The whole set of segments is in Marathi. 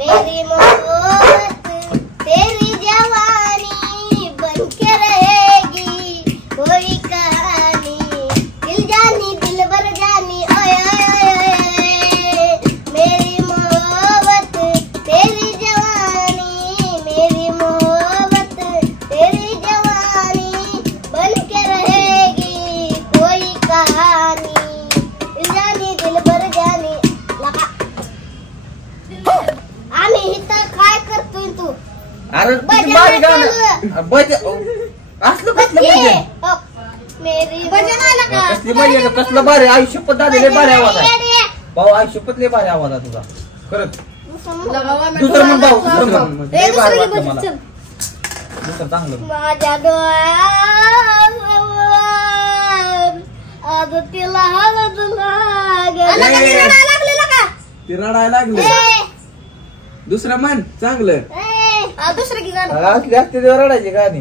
मेरी मोहब्बत तेरी जवानी बनके रहेगी कोई कहानी दिल जानी दिल भर जानी ओए ओए ओए मेरी मोहब्बत तेरी जवानी मेरी मोहब्बत तेरी जवानी बनके रहेगी कोई कहानी दिल जानी दिल भर जानी लगा आम्ही इथं काय करतोय तू अरे किती भारी गाणं असलं कसलं भजन मेरी भजन आला का कसली भजन कसलं भारी आयुष्यपत दादा लय भारी आवाज आहे भाऊ आयुष्यपत लय भारी आवाज आहे तुझा खरंच दुसरं म्हण भाऊ दुसरं म्हण लय भारी वाटलं मला दुसरं चांगलं माझ्या डोळ्यावर आज तिला हळद लागलेला का ती रडायला लागले दुसरं म्हण चांगलं दुसरं की गाणं असली असते तेव्हा रडायची गाणी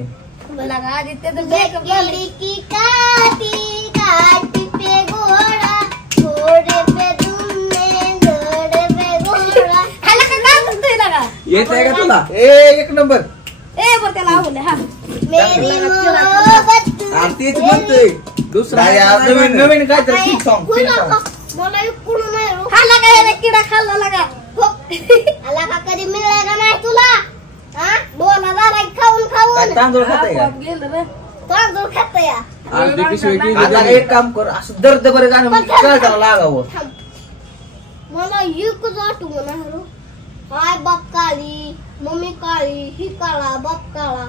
लगा आदित्य लकड़ी की काटी काटी पे घोड़ा घोड़े पे तुमने घोड़े पे घोड़ा ह्याला का काय म्हणतोय लगा येत आहे का तुला एक नंबर बरं त्याला आवडलं हा मेरी मोहब्बत तेच म्हणतोय दुसरा नवीन नवीन काय तर सिंग सॉन्ग मला कुठून नाही खाल्ला काय किडा खाल्ला लगा आला का कधी मिळाला का नाही तुला हा बोला झाला खाऊन खाऊन तांदूळ खाताय का तांदूळ खात या अर्धी पिशवी गेली आता झाली. एक काम कर असं दर्द बरं गाणं म्हणजे काय त्याला लागावं मला एकच आठवण आहे हाय बाप काळी मम्मी काळी ही काळा बाप काळा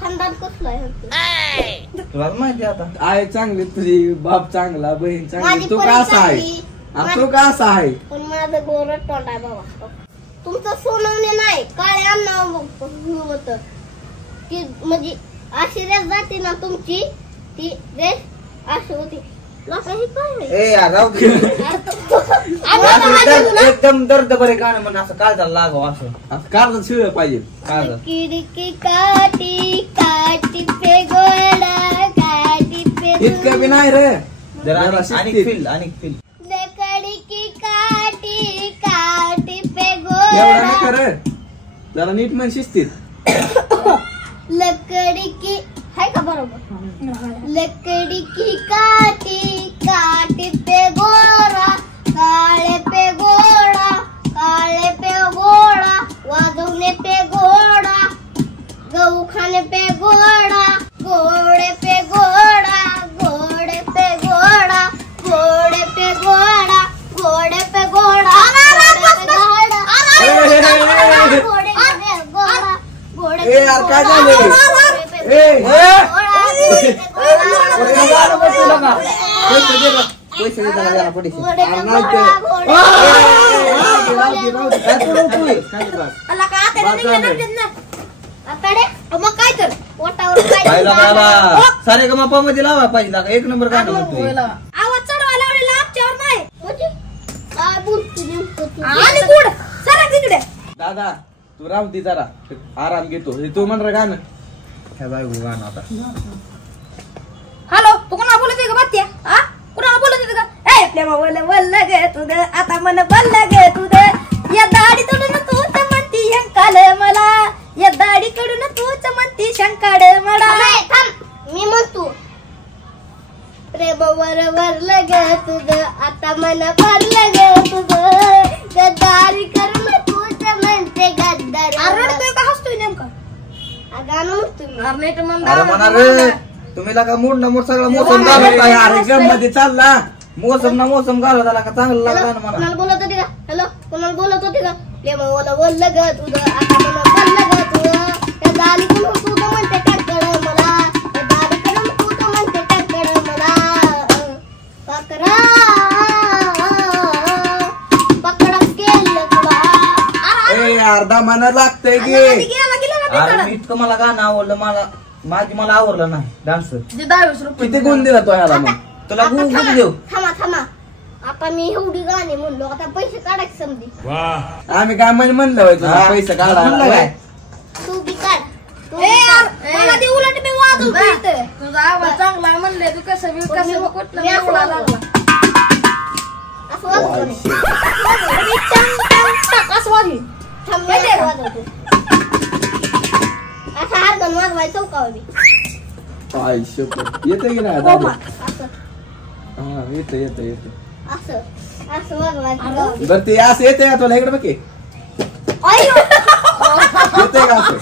खानदान कसलं आहे तुला माहिती आता आहे चांगली तुझी बाप चांगला बहीण चांगली माझी तू पोरी का असा आहे चांगली. तू का असा आहे पण माझं गोरट तोंड आहे बाबा तुमचं सोनवणे नाही काळे अण्णा होत ती म्हणजे अशी रेस जाते ना तुमची ती रेस अशी होती लोकांनी काय ए यार राहू दे एकदम दर्द बरे गाणं म्हण असं काय झालं लागावं असं कार शिळ पाहिजे काय झालं की काटी काटी पे गोड़ा काटी पे इतकं बी नाही रे जरा जरा आणि शिस्तीत. फील आणि फील लकड़ी की काटी काटी पे एवढा गोड़ा नाही कर जरा नीट म्हण शिस्तीत लकड़ी की है का बरोबर लकड़ी की काटी काटी पे गोरा काले पे घोड़ा वादुने पे घोड़ा गऊ खाने पे घोड़ा घोड़े पे घोड़ा घोड़े पे घोड़ा घोड़े पे घोड़ा घोड़े पे घोड़ा ए यार काय झालं पैसे देताना जरा पडीशी. मग काय तर पोटावर पाहिला मला सारे गमापा मध्ये लावा पाहिजे लागा. एक नंबर गाणं म्हणतोय. आवाज चढवा लावलेला आपच्यावर नाही काय बोलतो आणि गुड चला तिकडे दादा तू राहू दे जरा आराम घेतो हे तू म्हण रे गाणं ह्या बायको गाणं आता हॅलो तू कोणा बोलत आहे का बात्या हा कोणा बोलत आहे का ए प्रेमा बोल गे तुझ आता मन बोल गे तुझ या दाढी कडून तूच म्हणती शंकाल मला या दाढी कडून तूच म्हणती शंकाड मला मी म्हणतो प्रेमावर वरलं ग तुझ आता मन भरलं ग तुझ गद्दारी करून तूच म्हणते गद्दार रडतोय का हसतोय नेमका गाणं म्हणतो अरे म्हणा रे तुम्ही लागा मूड ना मूड सगळं मोसम घालत आहे. अरे गम मध्ये चालला मोसम ना मोसम घालत आला का चांगलं लागलं ना मला. कोणाला बोलत होती का हॅलो कोणाला बोलत होती का प्रेमावर बोललं ग तुझं आता मन भरलं ग तुझं त्या दाढी कडून तू तर म्हणते टक्कर मला त्या दाढी कडून तू तर म्हणते टक्कर मला पकरा पकडा केलं तुला ए अर्धा मन लागतंय गे अरे मी इतकं मला गाणं आवडलं मला आवडलं नाही डान्स. किती गुण दिला तो ह्याला मग तुला गुण देऊ थांबा आता मी एवढी गाणी म्हणलो आता पैसे काढायचे समधी आम्ही काय म्हणलं होय तुला पैसे म्हणलं काढा काय? तू बी काढ मला ते उलट मी वाजवतो इथे तुझा आवाज चांगला म्हणले तू कसं कुठलं मी असं वाजवतो. असं वाजवतो नाही. मी टंग टंग टक असं वाजवी असा हार्गन वाजवायचो का मी आई शपथ येतं की नाही दादा? हा येतं असं असं वाजवायचं बरं ते असं येतंय का तुला इकडे बघ की. अयो येतंय का असं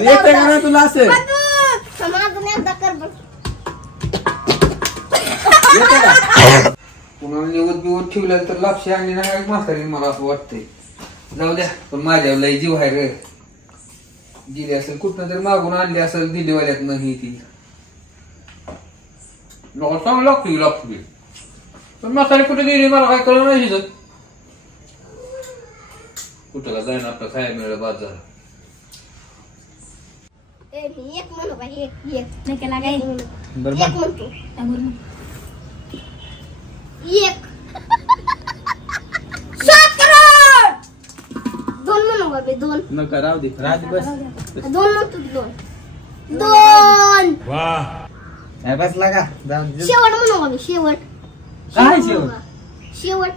येतंय का नाही तुला असं समाजून एकदा कर बघ येतंय का कुणाला निवड बिवड ठेवलं तर लापशी आणली नाही म्हातारी मला असं वाटतंय. जाऊ द्या पण माझ्या लय जीव आहे रे. दिली असेल कुठं तरी मागून आणली असेल दिलीवाल्यात नाही ती चांगलं लागते पण म्हातारी कुठे गेली मला काय कळलं नाही तिथं. कुठं का जाईन आपलं खायला मिळेल बाजार. एक म्हणू का एक नाही केला काय बरं एक म्हणतो एक 7 करोड दोन म्हणू का बे दोन नका राहू दे बस दोन म्हणतो दोन नाही बसला का जाऊ दे. शेवट म्हणू का मी शेवट काय शेवट? शेवट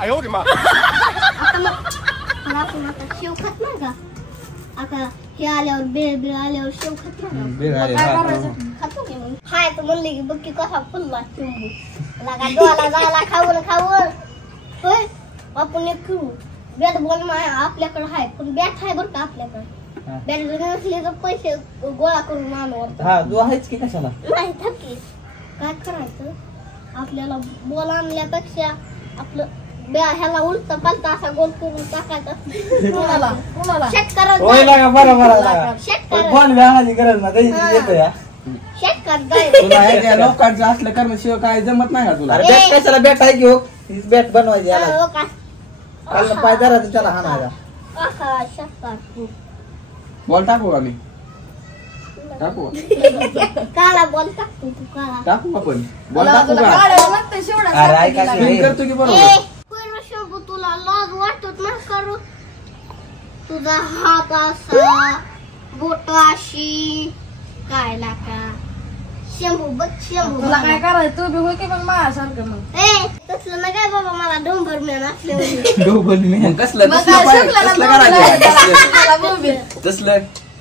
आता मग पण आपण आता शेव खात नाही का आता हे आल्यावर बेळ आल्यावर शेव खात नाही का? बेळ आले, काय हा, करायचं? हा. खातो की मग खायचं म्हणले की बघ की कसा फुलला चिंबू लागा डोळा जायला खाऊन होय आपण एक खेळू बॅट बॉल आपल्याकडे आहे पण बॅट आहे बरं का आपल्याकडे हा. बॅट जर नसले तर पैसे गोळा करून आणू हा तू आहेच की कशाला नाही थक्की काय करायचं आपल्याला बॉल आणल्यापेक्षा आपलं ह्याला उलट पालता असा गोल करून टाकायचा कुणाला होय लागा बरोबर शेतकऱ्याला फोन व्याहाची गरज ना त्याची येतं या तुला ह्याच्या लोकांचं असलं करण्याशिवाय काय जमत नाही का तुला अरे बॅट कशाला बॅट आहे की हो हीच बॅट बनवायची याला काल पाय धरायचं त्याला हाणायचा बॉल टाकू आम्ही टाकू काला बॉल टाकतो तू काला टाकू आपण बॉल टाकू का अरे ऐका की स्पिन रे. करतो की बरोबर शंभू तुला लाज वाटत ना करू तुझा हात असा बोट अशी काय लाका शंभू बघ शंभू तुला काय करायचं तू बी होय की पण माझ्यासारखं मग ए तसलं ना काय बाबा मला डोंबर मिळून असले मग कसलं मग तसलं काय पाहिजे, शिकलेला तसलं बोंबील करायचं आहे. मला बोंबील. तसलं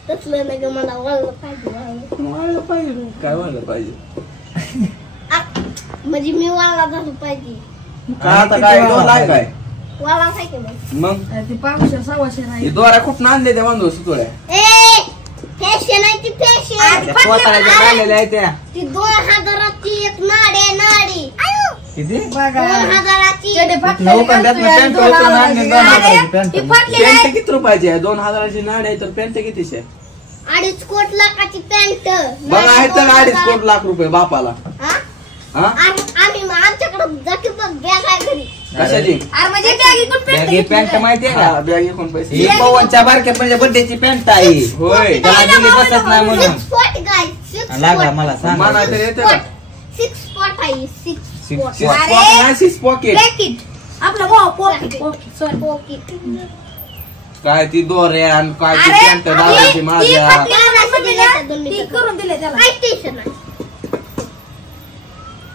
तसलं ना ग मला वळलं पाहिजे वळलं. व्हायला पाहिजे काय व्हायला पाहिजे म्हणजे मी वाळला झालो पाहिजे आता काय डोल आहे काय वाळा पाहिजे मग मग ती 500 600 हे नाही दोरा कुठं आणले त्या बांधू सुतोड्या ए फॅशन आहे ती फॅशन त्या कोताळ्याच्या झालेल्या आहेत त्या ती 2000ची एक नाडी किती बघा 2000ची चेडे फाटलेले नौकंड्यात घालतोय आणि पॅन्ट दोन होतं ना, आवाजाची. आणि दोन अरे, आवाजाची पॅन्ट ती होती. फाटलेली आहे. पॅन्ट किती रुपयाची आहे 2000ची नाड आहे तर पॅन्ट कितीची आहे 2.5 कोटी लाखाची पॅन्ट बघा आहे तर 2.5 लाख रुपये बापाला हा आम्ही आमच्याकडे जाती बघ बॅग आहे घरी कशाची अरे म्हणजे बॅगी कुठं बॅगी पेटते पॅन्ट माहितीये का हा, बॅग कोण पैसे ही पवनच्या बारक्या म्हणजे बड्डेची पॅन्ट आहे होय त्याला दिली बसत नाही म्हणून 6 स्पॉट गाय 6 लागा मला सांग मला तर येते का 6 स्पॉट आहे 6 स्पॉट सिक्स पॉकेट नाही 6 पॉकेट पॅकेट आपलं हो पॉकेट सॉरी पॉकेट काय ती दोरे आणि काय ती अरे, पॅन्ट दादाची ती माझ्या फाटलेली आहे ना, ती करून दिले त्याला काय टेन्शन नाही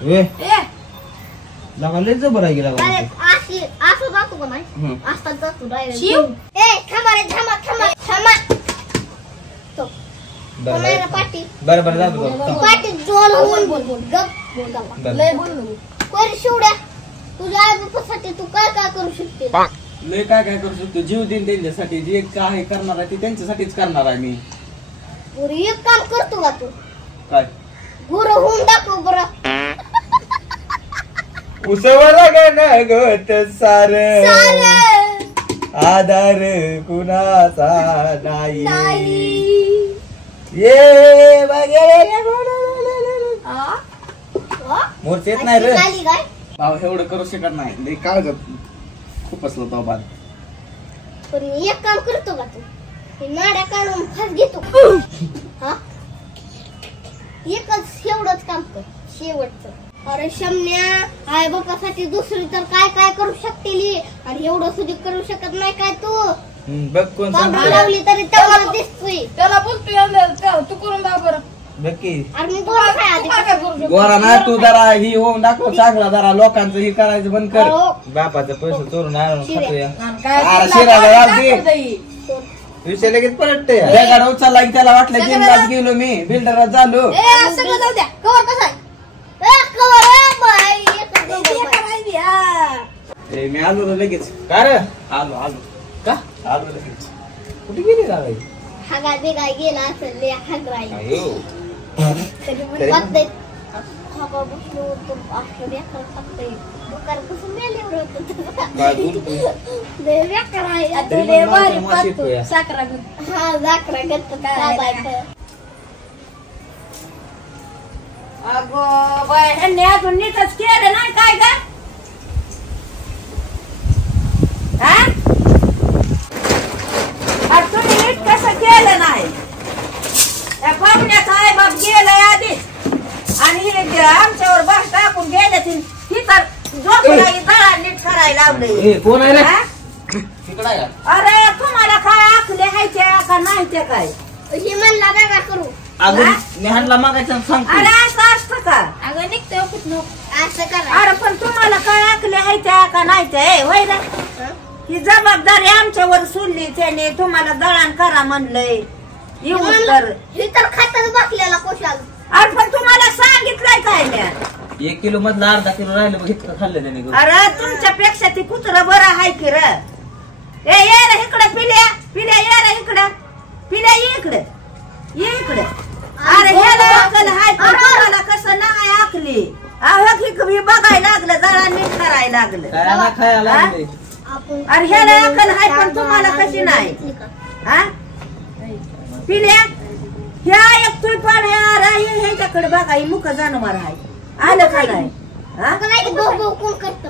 ए ए लागा लय जबर आहे गेला डायरेक्ट असं जातो का नाही हम्म. असं जातो डायरेक्ट शिव. ए थांबा रे थांबा तो कोणाला पाटी बरं जातो पाटी जोल होऊन बोल गप बोल लय बोलू नको. कोण शिवड्या तुझ्या आई बापासाठी तू काय काय करू शकते लय काय काय करू शकतो जीव देईन त्यांच्यासाठी जे काय करणार आहे ते त्यांच्यासाठीच करणार आहे मी बरं एक काम करतो का तू काय गुरु होऊन दाखव बरं उसवर गणगत सार चालेल. आधार कुणाचा नाही नाही. ये वगैरे आ? हो? मूर्ती येत नाही रे अशी झाली काय भाऊ एवढं करू शकत नाही लय काय खूप असलं तो बाद पण एक काम करतो का तू हे नाड्या काढून फास घेतो हा एकच एवढंच काम कर शेवटचं अरे शमन्या आई बापासाठी दुसरी तर काय काय करू शकते आणि एवढं सुधी करू शकत नाही काय तू बघ कोण बाबा सांगतोय. लावली तरी तेवढं दिसतोय त्याला बोलतोय तू करून दाव बरं नक्की गोरा ना तू जरा ही होऊन दाखव चांगला जरा लोकांचं ही करायचं बंद कर बापाचं पैसे चोरून आणून खातोय अरे शिराला लागते विषय लगेच पलटते दगड उचलला की त्याला वाटलं जिमलाच गेलो मी बिल्डरात झालो सगळं जाऊ द्या कवर कसं आहे मी आलो ना लगेच का रे आलो आलो का आलो लगेच कुठे गेली जागाई हागाय बिगाय गेला असेल ले हागराय अयो तरी पण वाटतंय हागा बसलो होतो असं बेकार खातोय दुकान कसं मेले काय बोलतोय लय बेकार आहे तरी आता पण लय मला भारी माशी पाहतो येतोय. साखरा हा साखरा गत्त काय अगो बाय ह्यांनी अजून नीटच केलं नाही काय का तुम्ही नीट कसं केलं नाही त्या पाहुण्याचा आई बाप गेलाय आधीच आणि हे आमच्यावर बाहेर टाकून गेले ही तर झोपला दळा नीट करायला लावलंय ए कोण आहे रे हा? तिकडे आहे का? अरे तुम्हाला काय आखले हायच्या का नाही ते काय ही म्हणला नका करू अगं मी हाणला मागायचं सांग अरे असं असतं का अगं निघतोय कुठं असं करा अरे पण तुम्हाला काय आखले हायच्या का नाही ते होय ना ही जबाबदारी आमच्यावर सोडली त्याने तुम्हाला दळण करा म्हणलंय येऊन तर ही तर खातात बसलेला कोशाल अरे पण तुम्हाला सांगितलंय काय नाही 1 किलो मधलं अर्धा किलो राहिलं बघ इतकं खाल्लं त्याने गं. अरे तुमच्यापेक्षा ती कुत्र बरं आहे की र ए ये रे इकडं पिल्या पिल्या ये रे इकडं पिल्या ये इकडं ये इकडं अरे ह्याला अक्कल हाय पण तुम्हाला कसं नाही आखली अहो की बघायला लागलं दळा नीट करायला लागलं काय ना खायला लागलंय. अरे ह्याला अक्कल हाय पण तुम्हाला कशी नाही हा पिल्या ह्या एकतोय पण ह्याच्याकडे बघा ही मुख जानवर आहे आलं का नाही हा? कोण करत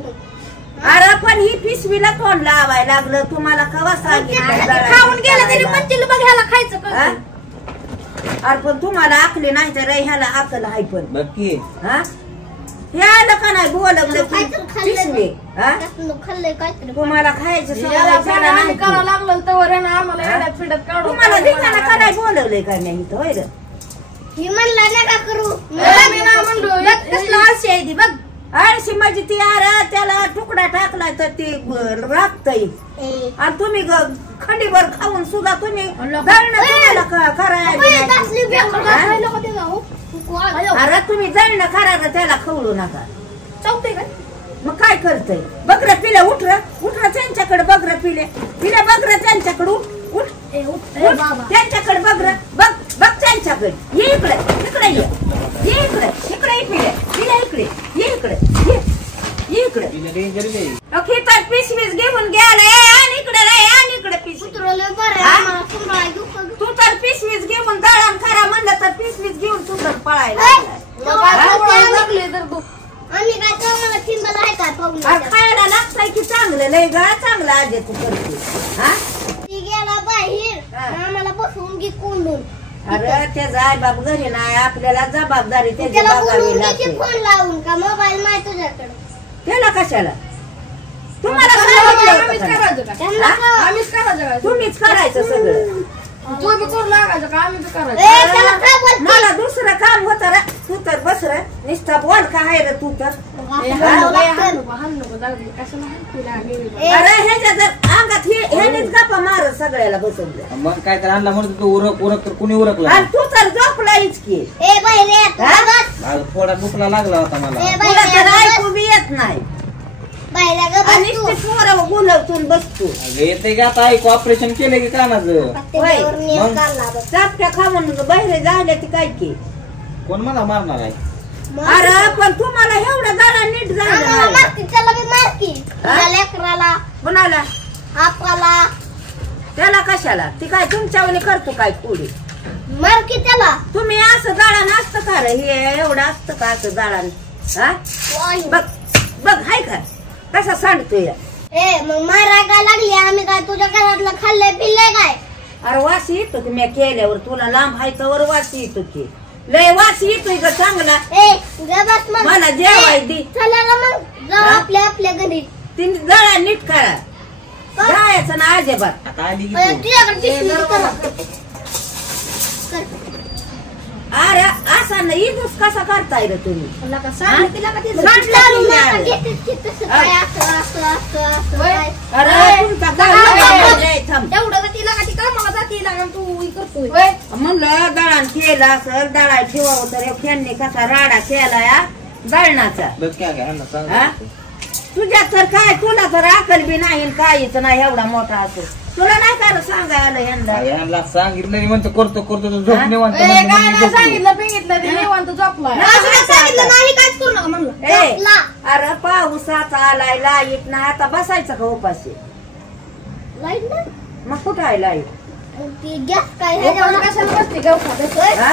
अरे पण ही पिशवीला तोंड लावायला लागलं तुम्हाला कवा सांगितलं खाऊन गेलं तरी म्हणतील बघ ह्याला खायचं हा? कसं अरे पण तुम्हाला आखले नाही तर ह्याला अक्कल आहे पण बघ की हा हे आलं का नाही बोलवलं पिशवी हा खाल्लंय काहीतरी तुम्हाला खायचं सवय झाला नाही की. लागलं तर आम्हाला हा? येड्यात फिडत काढून तुम्हाला ठिकाणा का नाही बोलवलंय का नाही इथं होय रे? ही म्हणला नका करू कसलं आळशी आहे ती बघ आळशी म्हणजे ती अरे त्याला तुकडा टाकलाय तर ती राखतय आणि तुम्ही खंडीभर खाऊन सुद्धा तुम्ही जळणं तुम्हाला करायला अरे तुम्ही जळणं करायला त्याला खवळू नका चौकते काय मग काय करतय बकरं पिल्या उठर त्यांच्याकडे बकरं पिल्या बकरं त्यांच्याकडे उठ त्यांच्याकडे बकरं बघ त्यांच्याकडे ये इकडे ये इकडे पिल्या इकडे ये इकडे अखी तर पिशवीच घेऊन गेला आणि इकडे पिशवी तू तर पिशवीच घेऊन दळण करा म्हणलं तर पिशवीच घेऊन तू तर पळायला खायला लागतंय की चांगलं लय गा चांगलं आजे तू करते हा गेला बाहेर आम्हाला बसवून घे कोंडून अरे त्याचा आई बाप घरी नाही आपल्याला जबाबदारी त्याची त्याला बघावी बोलून लागते घ्यायची फोन लावून का मोबाईल माय तुझ्याकडे त्याला कशाला तुम्हाला काय वाटलं होतं का? त्यांना हा? का- तुम्हीच करायचं सगळं तू बी करू लागायचं का आम्ही बी करायचं त्याला काय बोलते मला दुसरं काम होतं रे तू तर बस रे नुसता बोल का आहे रे तू तर अरे ह्याच्या जर अंगात ह्यानेच गप्पा मार सगळ्याला बसवलं मग काय तर आणला म्हणतो तू उरक तर कुणी उरकला आणि तू तर झोपलायच की ए बाई रे हा? थोडा दुखला लागला होता मला ए तुला तर बाई ऐकू बी येत नाही बाईला ग आणि नुसती पोरं गुलवतून बसतो येते का आता ऐकू ऑपरेशन केलं की कानाचं त्याच्यावर नियम मग? काढला बघ. चापट्या खाऊन बाहेर झाल्या ती काय की कोण मला मारणार आहे अरे पण तुम्हाला एवढं झालं नीट आम्हाला झालं मारकी त्याला बी मारकी त्या लेकराला कोणाला आपला त्याला कशाला ती काय तुमच्यावर करतो काय थोडी मारकी त्याला तुम्ही असं जाळण असतं का रे हे एवढं असतं का असं जाळण हा बघ हाय का कसा सांडतोय ए मग मारा काय लागली आम्ही काय तुझ्या घरातलं खाल्लंय पिल्लंय काय अरे वास येतो की मी केल्यावर तुला लांब हायच्यावर वास येतो की लय वास येतोय का चांगला ए ग बस मग मला जेवाय दे चला ना मग जाऊ हा? आपल्या घरी ती जळा नीट करा जायचं ना अजिबात आता आली की अरे, तू. तुझ्याकडे पिशवी करा. कर. अरे असा ना इथंच कसा करताय रे तुम्ही तिला का ते अरे तुमचा थांब तेवढं का तिला का ती कामाला जाते लागा तू करतोय म्हणलं दळण केलं असं दळा ठेवावं तर फ्यांनी कसा राडा केला या दळणाचा बस काय काय ह्यांना सांग. हा? तुझ्या तर काय तुला तर अकल बी नाही काहीच नाही एवढा मोठा असो तुला नाही काय सांगायला यांना ह्यांना सांगितलं मी म्हणतो करतो करतो तो झोप निवांत काय म्हणतो, नाही मी झोपलो. सांगितलं बिगितलं ते निवांत झोपलाय सांगितलं नाही काहीच करू नका म्हणलं अरे पाऊसाचा आलाय लाईट नाही आता बसायचं का उपाशी लाईट ना मग कुठं आहे लाईट ती गॅस काय ह्याच्यावर कशाला बसते गवतात हा?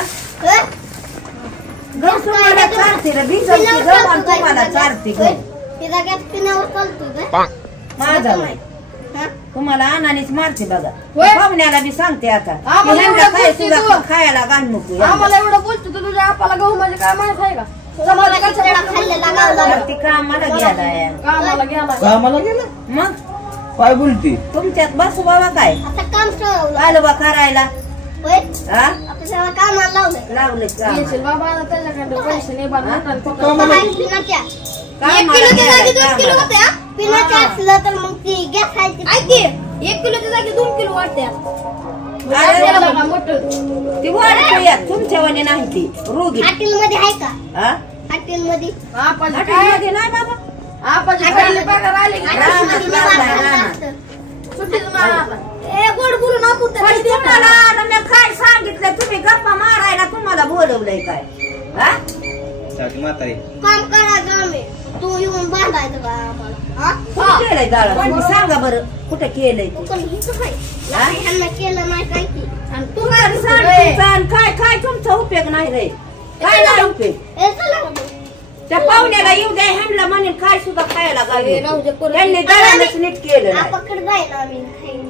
गहू तुम्हाला चालते रे भिजवते गहू आणि तुम्हाला चालते गहू. तिचा गॅस पिण्यावर चालतोय काय माझा नाही हा? तुम्हाला अनानीच मारते बघा होय. पाहुण्याला बी सांगते आता आम्हाला ह्यांना एवढं काय बोलते तुला तू. खायला घाल नको यांना. आम्हाला एवढं बोलतो तू तुझ्या आपाला गहू म्हणजे काय माहित आहे का तर ती कामाला गेलाय कामाला गेला कामाला गेलं मग काय बोलती तुमच्यात बसू बाबा काय आता काम ठेवलं आलो बा करायला होय हा आता त्याला कामाला लावलंय लावले येशील बाबा आता त्याच्याकडे पैसे नाही बाबा कामाला पिण्याच्या 1 किलोच्या जागी 2 किलो होते हा. पिण्याच्या असलं तर मग ती गॅस खायची ऐक 1 किलोच्या जागी 2 किलो वाटते ती वाढते या तुमच्यावानी नाही ती रोगी हॉटेल मध्ये आहे का हा हॉटेल मध्ये हॉटेलमध्ये नाही बाबा रानात लावलाय, रानात. गोड बोलून आपण तर पण तुम्हाला आता मी काय सांगितलं तुम्ही गप्पा मारायला तुम्हाला बोलवलंय काय हा साधी म्हातारी काम करायचं आम्ही तू येऊन बांधायचं का आम्हाला हा? कुठं केलंय दाळा तुम्ही सांगा बरं कुठं केलंय ते पण हिचं काय? हा? ह्यांना केलं नाही काय की आणि तू तुम्हाला काय सांगते आणि काय काय तुमचा उपयोग नाही रे काय नाही उपयोग ए, चला ना. त्या पाहुण्याला येऊ द्या ह्यांना म्हणेन काय सुद्धा खायला ए, राहू दे, पोरं. त्यांनी दळणच नीट केलं नाही आपाकडे जायला आम्ही खायला.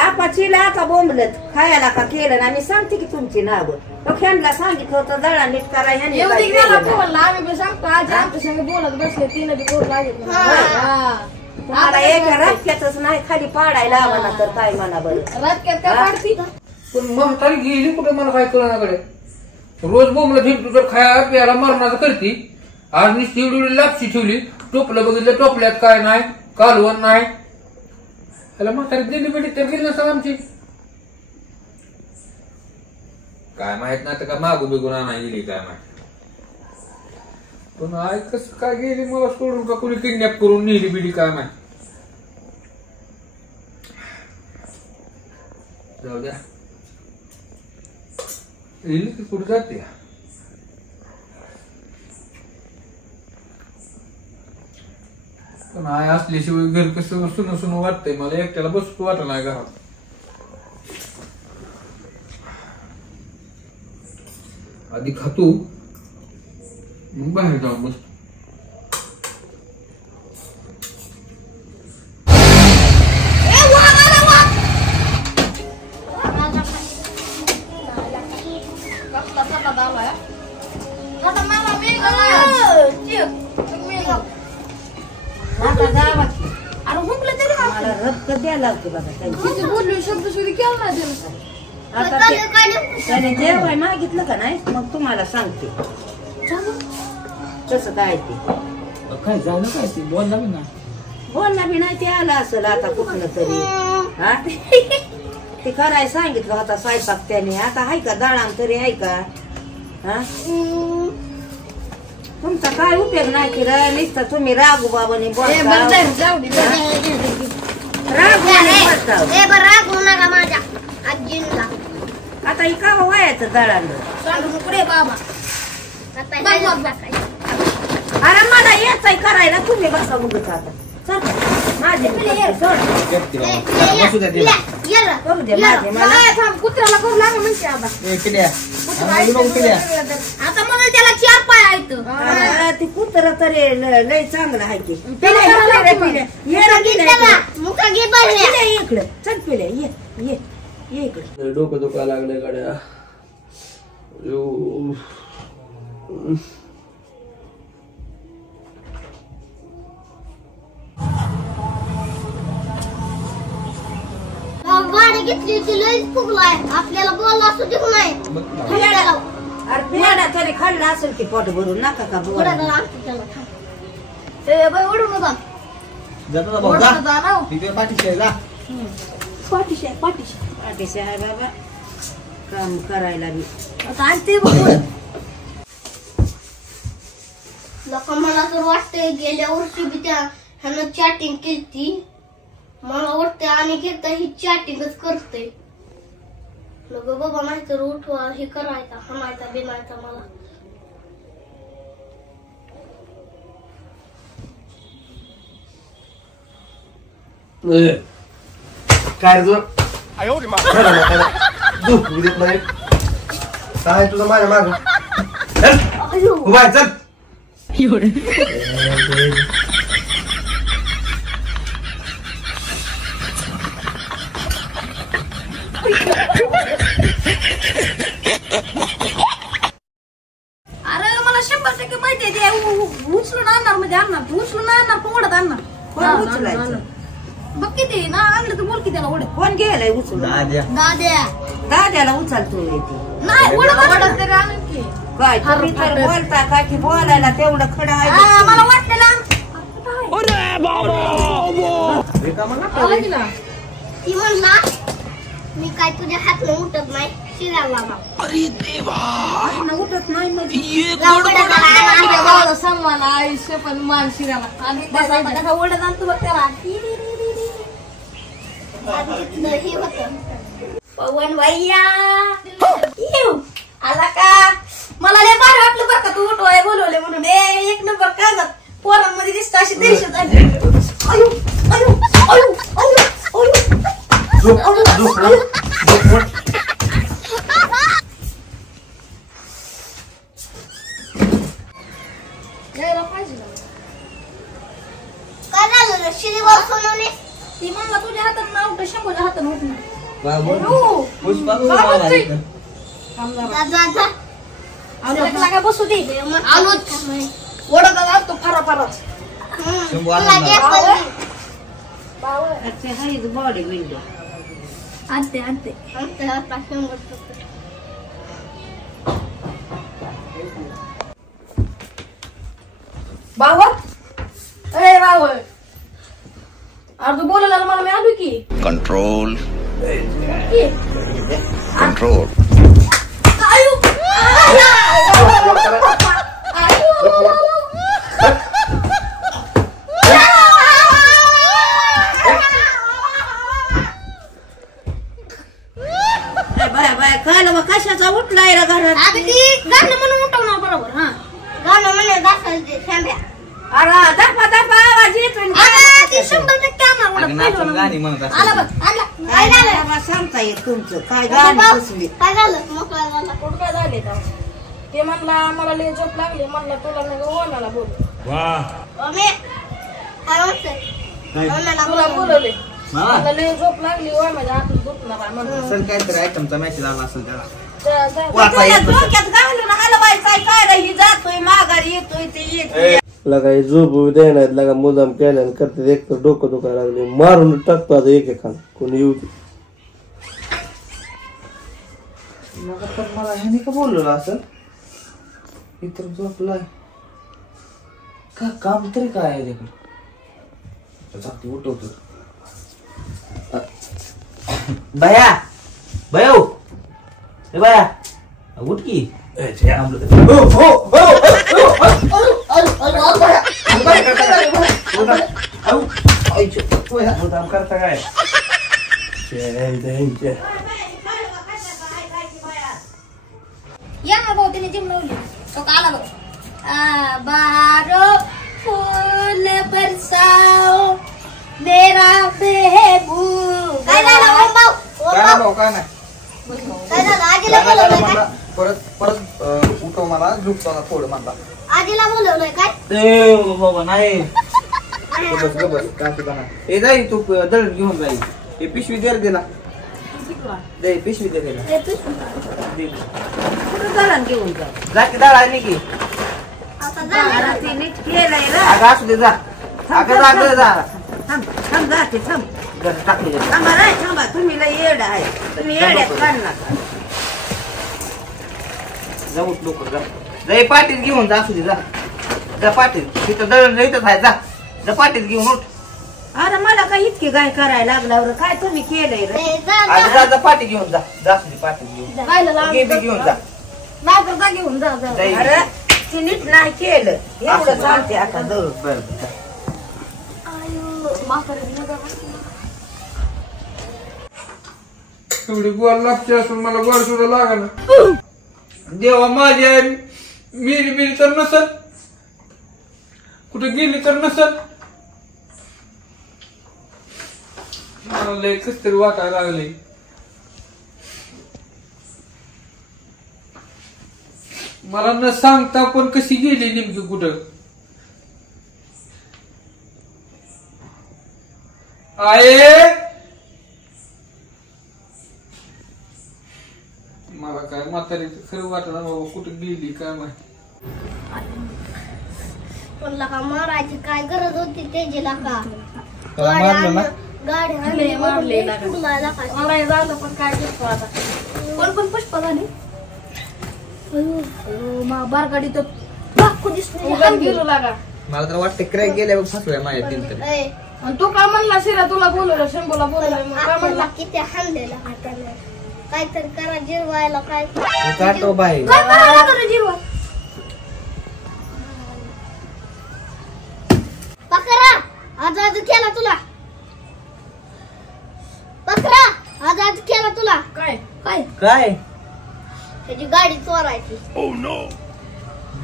आपाचीला आता बोंबलत खायला का केलं ना मी सांगते की तुमची नावं तो ह्यांना सांगितलं होतं दळा नीट करा ह्यांनी येऊ काय दे गेला केलं नाही. फोनला आम्ही बी सांगतो आजी आमच्या संग बोलत बसले तिने बी बोल लागेल हा. तुम्हाला एक रस्त्यातच नाही खाली पाडायला आम्हाला तर काय म्हणा बरं रटक्यात काय हा? पाडती पण म्हातारी गेली कुठं मला काय कळण्याकडे रोज बोंबलं फिरतो तर खाया प्यायला मरणाचं करती आज नुसती एवढी लापशी ठेवली टोपलं बघितलं टोपल्यात काय नाही कालवण नाही त्याला म्हातारी दिली बेटी तर गेली नसतात आमची काय माहित नाही तर का मागून बिगून आणा गेली काय माहित पण आय कसं काय गेली मला सोडून का कोणी किडनॅप करून नेली बिडी काय माहित जाऊ द्या येईल की कुठे जाते पण आय असल्याशिवाय घर कसं सुन सुन वाटतंय मला एकट्याला बसतो वाटत नाही घरात आधी खातो मग बाहेर जाऊन बसतो आता मामा मी आता जावा की. अरे हुकलं तरी मला रक्त द्यायला लागते बघा त्यांची. किती बोलली शब्द सुरी केला नाही त्यानं. आता त्याने जेवाय मागितलं का नाही मग तुम्हाला सांगते कसं काय ते काय झालं काय ते बोलला मी ना बोलला बी नाही ते आलं असेल आता कुठलं तरी हा ते करायला सांगितलं होता स्वयंपाक त्याने आता आहे का दळाम तरी आहे का हा तुमचा काय उपयोग नाही की नुसतं तुम्ही रागू बाबाने ए, बरं जाऊ, जाऊ दे, जाऊ दे. रागू नका माझ्या आजींना आता ही का वयाचं दळालं सांगू पुढे बाबा अरे मला याचाही करायला तुम्ही बसा बघत आता चल माझे बसू द्या तिला. करू दे माझे मला ए, थांब, कुत्र्याला करू लागा म्हणते आता ए, पिल्या. हा, बोलू नको पिल्या. आता मला त्याला 4 पाय आहेत अरे, ते कुत्र तरी लय चांगलं आहे की पिल्या, इकडे पिल्या. ये रे पिल्या, मुका घे इकडे. पिल्या, ये इकडे चल पिल्या ये इकडे डोकं दुखायला लागले गाड्या गाडी घेतली ती लईच फुगलाय आपल्याला बोलला सुद्धा नाही मग फिरायला. अरे पियाडा तरी खाल्ला असेल की पोट भरून नका का बोला ए बाई उडू नका जातो ना भाऊ जा तिथे पाठीशी आहे, जा पाठीशी आहे बाबा काम करायला बी आता आणते बघ लोक मला तर वाटतंय गेल्या वर्षी बी त्या ह्यानं चॅटिंग केली. मला वाटतंय आणि घेता ही चॅटिंगच करते. नको बाबा नाही तर उठवा हे करायचा हाणायचा बिनायचा मला. काय रे झोपू देत नाही काय तुझं माझ्या माग चल उभा आहे, चल अरे मला 100% माहिती आहे ते उचलून आणणार म्हणजे आणणार तू उचलून आणणार पोडत आणणार कोण उचलायचं बघ किती ना आणलं तर बोल की त्याला ओढ कोण गेलाय उचलून दाद्या दाद्या दाद्याला उचलतो येते नाही ओढत तरी आणून की काय तुम्ही तर बोलता काय की बोलायला तेवढं खडं आहे मला वाटलेलं ती म्हणला मी काय तुझ्या हातनं उठत नाही शिरा बाबा उठत नाही म्हणजे सन्मान आयुष्य पण मान शिराला आणि कसा ओढत आणतो बघ त्याला हे होतं पवन भैया आला का मला लय भारी वाटलं बरं का तू उठवाय बोलवले म्हणून एक नंबर कागद पोरांमध्ये दिसत अशी दहशत झाली अयो अयो अयो अयो अयो काय झालं शिरी बाबा सोनवणे ती म्हणला तुझ्या हातात ना उठ 100 हातात होत नाही पुष्पा काय बसू दे आलो ओढत आणतो फारा फाराच बॉडी बिल्डर आणते आणते बावळ अरे बावळ अरे तू बोलायला मला मी आलो की कंट्रोल की? कंट्रोल आयु कशाचा उठलाय रे घरात अगं ती गाणं म्हणून उठवणार बरोबर हा गाणं म्हणे दाखल थांब्या अरे दाखवा दाखवा आवाज येतोय ती 100% आणणार गाणी म्हणत आला बघ आला काय झालं बाबा सांगता येत तुमचं काय गाणी बसली काय झालं मोकळा झाला कुठं काय झाले का ते म्हणला मला लय झोप लागली म्हणला तुला नाही ओनाला बोल मम्मी काय म्हणतोय तुला बोलवले मला लय झोप लागली ओय माझ्या हातून दुखणार आहे म्हणून असेल काहीतरी आयटमचा मेसेज आला असेल त्याला डोक्यात घालून हलवायचा काय रे ही जातोय माघारी येतोय ते येतोय लगा झोप देणार लगा मुदाम केल्यानं करते एक तर डोकं दुखायला लागले मारून टाकतो आता एक एखादा कोणी येऊ दे. मला ह्याने का बोललो असं इतर झोपलाय का काम तरी काय आहे तिकडे उठवतो बया बया बया उठ की करता काय या ना भाऊ तिने जिम लावली तो का आला बघ बारो फूल बरसाओ मेरा महबूब काय झालं ओम भाऊ काय भाऊ काय नाही काय झालं आजीला बोलवलंय काय परत परत उठव मला झोपताना थोडं म्हणला आजीला बोलवलंय काय बाबा नाही ए जाई तू दळ घेऊन जाई हे पिशवी दे दिला दे पिशवी दे दिला कुठं दळण घेऊन जा जा की दळ आहे की आता जा ते नीट केलंय रे अगं असू दे जा अगं जा जा थांब थांब जाते थांब जरा टाकली जरा. थांबा नाही थांबा तुम्ही लय येड आहे तुम्ही येड्यात काढ नका जा उठ लवकर जा हे पाटीत घेऊन जा असू दे जा पाटीत तिथं दळण इथंच आहे जा पाटीत घेऊन उठ अरे मला काय इतकी गाय करायला लागल्यावर काय तुम्ही केलंय रे जा पाटी घेऊन जा असू दे पाटीत घेऊन घेऊन जा घेऊन जा अरे ती नीट नाही केलं एवढं चालते आता दळून बरं एवढी गोल लागते असून मला गोल सुद्धा लागा ना देवा माझी आई मिरी तर नसत कुठे गेली तर नसत मला लय कस तरी वाटायला लागले मला न सांगता पण कशी गेली नेमकी कुठं आहे मला काय म्हातारीचं खरं वाटलं बाबा कुठं गेली काय माहिती पण लका मारायची काय गरज होती त्याची लका तुला मारलं ना गाडी मारले झालं पण काय करतो आता कोण पुष्प झाली बारगाडी तर गेलो लागा मला तर वाटतं क्रॅक गेल्या बघ फसव्या माझ्या तीन तरी आणि तू का म्हणला शिरा तुला बोलवलं शंभूला बोलवलं काय म्हणला किती हाणलेला हाताने काहीतरी करा जिरवायला काय काटो बाई काय करायला लागलं रे जीवन पकरा आज केला तुला पकरा आज केला तुला काय काय त्याची गाडी चोरायची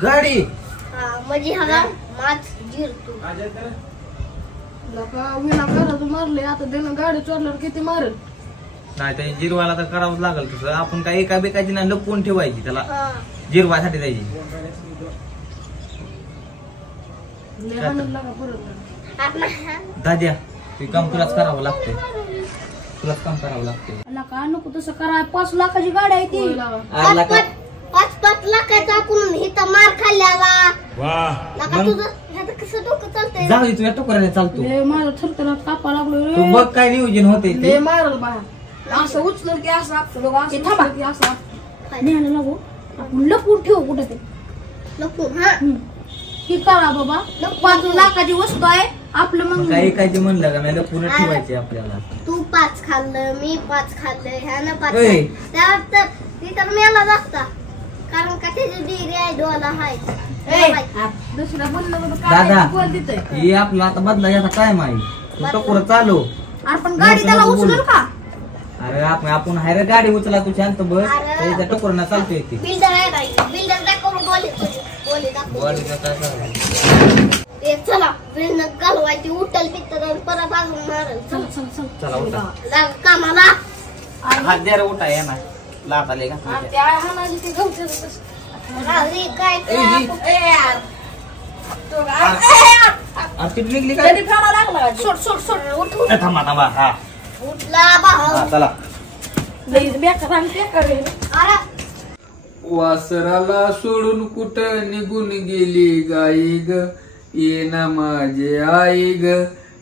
गाडी म्हणजे हा माझ जिरतो विना घरात मारले आता त्यानं गाडी चोरल्यावर किती मारल नाही त्याने जिरवायला तर करावंच लागल तसं आपण काय एका बेकाची ना लपवून ठेवायची त्याला जिरवायसाठी द्यायची दाद्या ते काम तुलाच करावं लागतंय तुलाच काम करावं लागतंय काय नको तसं करा 5 लाखाची गाडी आहे ती 5 लाखाचा आपण इथं मार खाल्ल्याला तुझं ह्याचं कसं डोकं चालतंय जाऊ दे तुझ्या टोकराने चालतो माझं थरथरात कापा लागलो तू बघ काय नियोजन होते ते मारल बाहेर असं उचलून की असं आपलं थांबा की असं न्यायला लागू आपण लपून ठेवू कुठे ते लपून हा की करा बाबा 5 लाखाची वस्तू आहे आपलं मग काय ऐकायचे म्हणलं का नाही लपून ठेवायचे आपल्याला तू 5 खाल्लं मी 5 खाल्लं ह्यानं 5 ओय. त्यावर तर ती तर मेलाच असता कारण का त्याची डिग्री आहे डोला आहे दुसऱ्या बोललं दादा कोण देतंय हे आपला आता बदलायचा टाइम आहे तू टोकर चालू आपण गाडी त्याला उचलू का अरे आपण हाय रे गाडी उचला तू शांत बस अरे. त्याच्या टोकरना चालतोय ते बिल्डर आहे बाई बिल्डर दाखवून बोले दाखव बॉडीला काय करायचं? चला बिल्डर घालवायची उठल पित्तर आणि परत अजून मारल चला चला उठा लाग कामाला हात द्या रे उठा या ना लाट आले का रात्री काय तिथे निघली काय सोड सोड सोड उठ थांबा थांबा हा उठला भाऊ चला अरे वासराला सोडून कुठं निघून गेली गाई ग ये ना माझे आई ग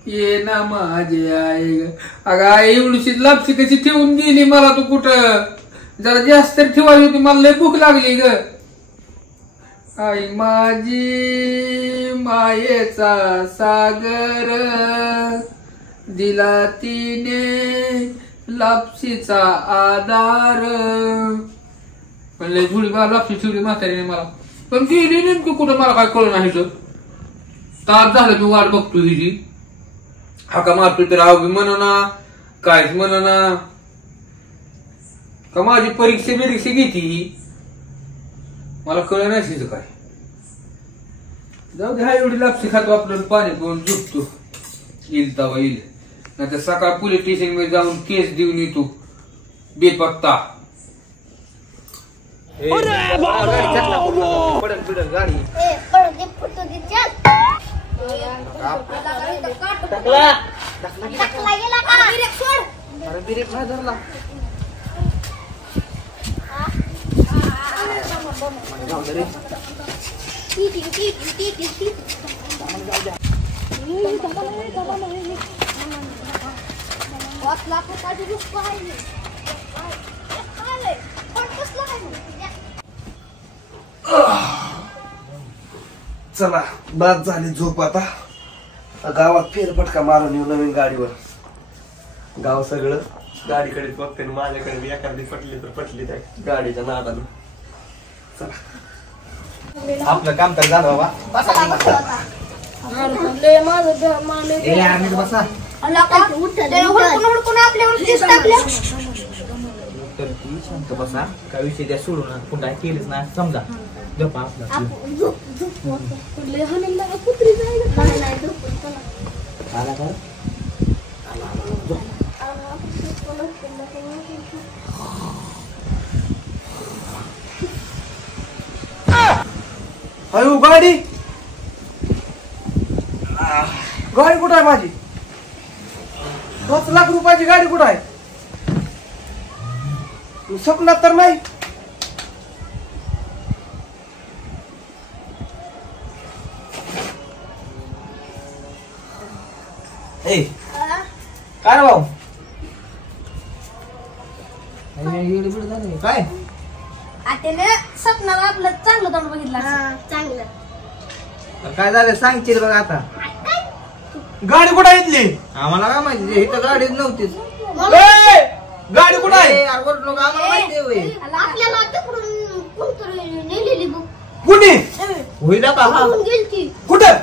ये ना माझे आई ग अगं आई एवढीशी लापशी कशी ठेवून गेली मला तू कुठं जरा जास्त ठेवायची होती मला लय भूक लागली ग आई माझी मायेचा सागर दिला तिने लापशीचा आधार पण लय झुळी मला लापशी ठेवली म्हातारीने मला पण गेली नेमकी कुठं मला काय कळलं नाही तर तास झालं मी वाट बघतो हिची हाका मारतो तर अवघी म्हणना काहीच म्हणना का माझी परीक्षा बिरीक्षा घेती मला कळलं नाही तिचं काय जाऊ दे हा एवढी लापशी खातो आपलं पाणी पिऊन झुकतो येईल तवा येईल नाही तर सकाळ पोलीस स्टेशन मध्ये जाऊन केस देऊन येतो बेपत्ता पडल पिडल गाडी ए पडदे फुटू दे चल टाकला गेला का सोड अरे बिरेक नाही धरला चला बाद झाली झोप आता गावात फेरफटका मारून येऊ नवीन गाडीवर गाव सगळं गाडीकडे बघते माझ्याकडे बी एखादी पटली तर पटली त्या गाडीच्या नादानं चला आपलं काम तर झालं बाबा बसा तर ती शांत बसा काय विषय द्या सोडू ना पुन्हा केलीच ना समजा झोपा आपला अयो गाडी गाडी कुठं आहे माझी 5 लाख रुपयाची गाडी कुठं आहे स्वप्नात तर नाही काय रे भाऊ काय आत्याने स्वप्नाला आपलं चांगलं तोंड बघितलं चांगलं काय झालं सांगशील बघा आता गाडी कुठं येतली आम्हाला काय माहिती इथं गाडीच नव्हतीच गाडी कुठं आहे लोक आम्हाला माहिती होय आपल्याला तिकडून कोणतरी नेलेली बघ कुणी होईल का हा गेलती कुठं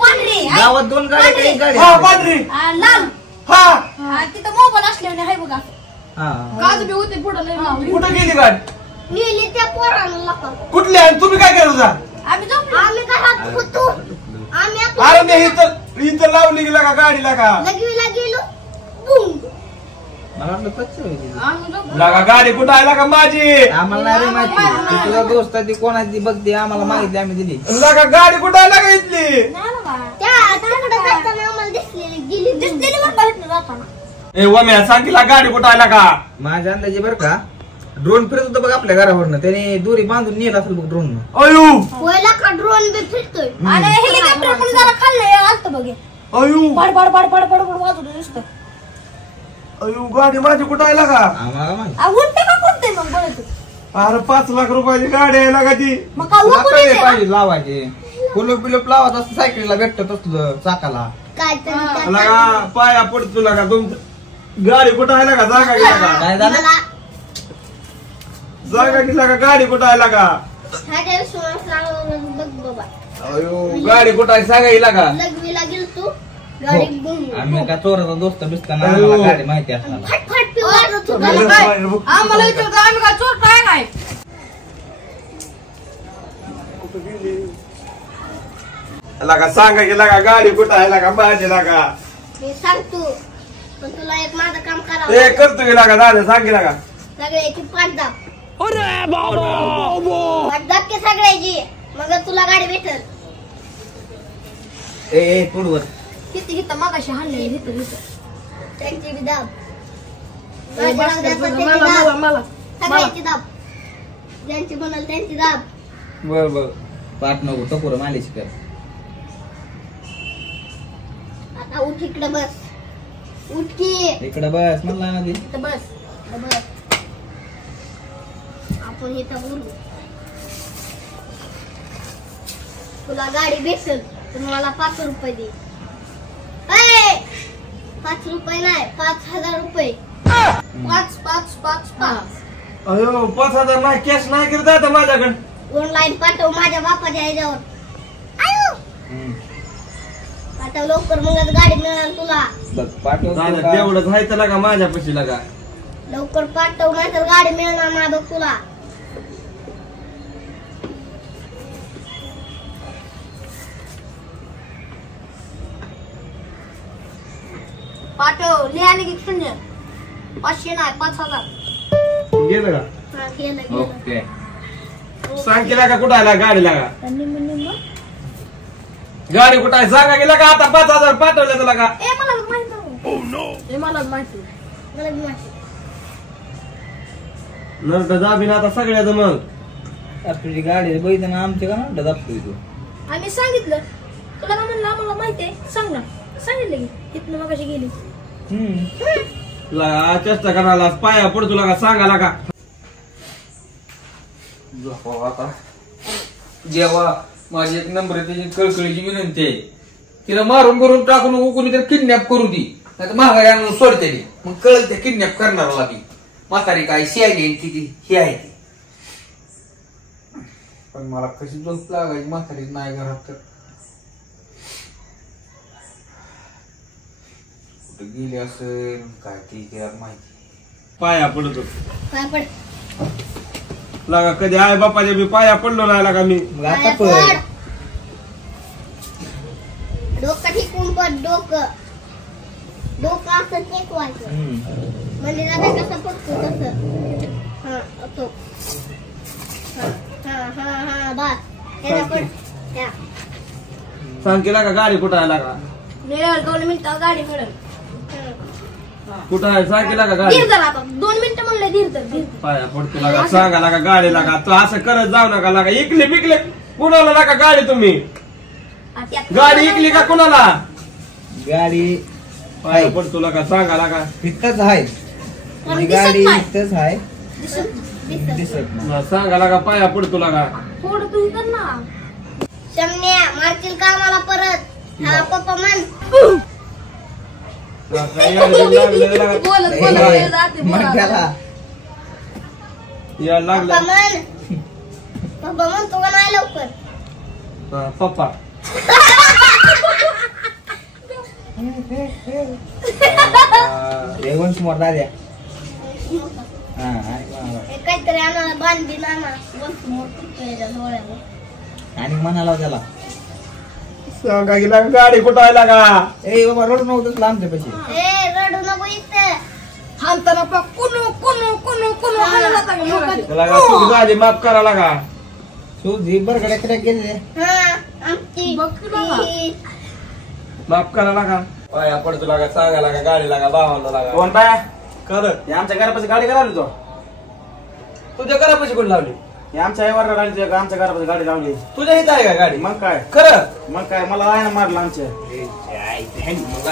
पांढरी गावात 2 गाड्या एक गाडी हा पांढरी लाल हा तिथं मोबाईल असल्याने आहे बघा हा काजू बी होते पुढं लय लावली. कुठं गेली गाडी नेली त्या पोरांना कुठली आणि तुम्ही काय केलं होता आम्ही झोपलो. आम्ही घरात होतो आम्ही अरे मी इथं लावली गेला का गाडीला का लगवीला गेलो बुंग मला वाटलं कच्च होईल आम्ही झोपलो. लागा गाडी कुठं आहे लागा माझी आम्हाला नाही रे माहिती ती तुझा दोस्त आहे ती कोणाची बघते आम्हाला माहिती आम्ही दिली लागा गाडी कुठं आहे लागा इथली नाही ना बा. त्या तिकडे जाताना आम्हाला दिसलेली गेली दिसलेली बरं का इथनं जाताना. ए वम्या सांगितला गाडी कुठं आहे लागा माझ्या अंदाजे बरं का ड्रोन फिरत होतं बघ आपल्या घरावरनं त्याने दोरी बांधून नेला असेल बघ ड्रोन अयो पहिला का ड्रोन बी फिरतोय आणि हेलिकॉप्टर पण जरा खाल्लंय आलतं बघे अयो बड बड बड बड बड बड वाजून दिसतं. अयो गाडी माझी कुठं आहे लागा आम्हाला माहिती उलटे का कोणते मग बरं अरे 5 लाख रुपयाची गाडी आहे लागा ती मग का तुला उकळून कळले येते ना? पाहिजे लावायचे कुलूप बिलूप लावत असं सायकलीला भेटत असलं चाकाला काय तर लागा पाया पडतो लागा तुमचं गाडी कुठं आहे लागा जागा गेला का काय झालं मला जागा गेला का गाडी कुठं आहे लागा ह्याच्या विश्वासावर बघ बाबा अयो गाडी कुठं आहे सांगा हिला का लगवीला गेलो तू गाडी बुंग आम्ही का चोराचा दोस्त बिस्ताना अयो. आम्हाला गाडी माहिती असणार फट फट पिवारत होता आम्हाला विचारतो आम्ही काय चोर काय काय लागा सांगा की लागा गाडी कुठं आहे लागा माझी लागा मी सांगतो पण तुला एक माझं काम ए करावं करतो की लागा दादा सांग की लागा सगळ्याची पाठदाब पाठदाब की सगळ्याची मग तुला गाडी भेटल ए पुढवर किती हिथं मागाशी हाणलेली हिथं हिथं त्यांची बी दाब ए, माझ्या बस कर, नवऱ्याचं बस, त्याची मला दाब. मला सगळ्याची दाब ज्यांची म्हणाल त्यांची दाब बर बर पाठ नको टकोर मालिश कर आता उठ इकडं बस उठ की इकडे बस म्हणला ना ती इथं बस बस आपण इथं उरू तुला गाडी भेटेल तर मला 5 रुपये दे 5 रुपये नाही 5,000 रुपये 5 5 5 5 अयो 5,000 नाही कॅश नाही करत आता माझ्याकडे ऑनलाईन पाठव माझ्या बापाच्या ह्याच्यावर पाठव लवकर मग गाडी मिळणार तुला बघ पाठव दादा तेवढंच आहे तर लागा माझ्यापाशी लागा लवकर पाठव नाही तर गाडी मिळणार नाही बघ तुला पाठव ले आले की 0 500 नाही 5,000 गेलं का हा, गेलं गेलं ओके सांग की लागा कुठं आहे गाडी लागा गाडी कुठं आहे सांगा गेला का आता 5,000 पाठवले तुला का ए मला माहिती मला माहिती मला बी माहिती. नंतर दाबीन आता सगळ्याचं मग आपली गाडी बघितलं ना आमच्या का ना दाबतोय तू आम्ही सांगितलं तुला का म्हणलं आम्हाला माहिती आहे सांग ना सांगितलं की तिथनं मग कशी गेली लागा चेष्टा करायला पाया पड तुला का सांगायला का आता जेव्हा माझी एक नम्रतेची कळकळीची विनंती आहे, तिला मारून भरून टाकून कोणीतरी किडनॅप करू दी, नाही तर महागाई आणून सोडते ती. मग कळल ते किडनॅप करणाराला बी म्हातारी काय शियाली ती ही आहे ती. पण मला कशी झोप लागायची म्हातारी नाही घरात तर कुठे गेली असेल काय ती यार माहिती. पाया पडतो काय पड लागा कधी आई बापाच्या बी पाया पडलो नाही लागा मी. मग आता पळ. डोकं ठिकून पड. डोकं असं टेकवायचं म्हणजे दादा कसं पडतो तसं. हा तो हा बस त्याला पड. त्या सांग की लागा गाडी कुठं आहे लागा, 2 मिनिटं गाडी मिळेल. कुठं आहे सांग की लागा गाडी. धीर धर आता 2 मिनिटं म्हणले धीर धर. पाया पडतो लागा, सांगा लागा गाडी लागा. तू असं करत जाऊ नका लागा. इकली बिकले कुणाला लागा गाडी तुम्ही. गाडी इकली का कुणाला. गाडी पाया पडतो लागा, सांगा लागा. इथंच आहे पण गाडी, दिसत नाही. इथंच आहे दिसत दिसत नाही. सांगा लागा पाया पडतो लागा. थोडं तू कर ना. शमन्या मारतील का मला परत. हा पप्पा म्हण. बोलत बोलत जाते मग बोलायला. त्याला यायला पप्पा लागलं म्हण. पप्पा म्हणतो का नाही लवकर. पप्पा. वंश मोठा द्या. हे काहीतरी आणायला बांधली नाना. वस्तू मोठी डोळ्यावर. आणि म्हणाला त्याला सांगा की लागा गाडी कुठं आहे लागा. ए बाबा रडू नव्हतं लांबच्या पैसे. ए रडू नको इथं. हाणताना पा कुणू कुणू कुणू कुणू हाणला जाता का लोकांनी? लागा चूक झाली माफ करा लागा. सुधी बरगड्याकडे गेले. हा आमची बघ की बाबा. माफ करा लागा. पाया पडतो लागा, सांगा लागा गाडी लागा भावाला लागा. कोण बाया कर आमच्या घरापाशी गाडी करायला तो तुझ्या घरापाशी कोण लावली. आमच्या आईवर गाडी आमच्या घरापाशी गाडी लावली. तुझ्या इथं आहे का गाडी. मग काय खरं मग काय मला आहे ना मारलं आमच्या. मग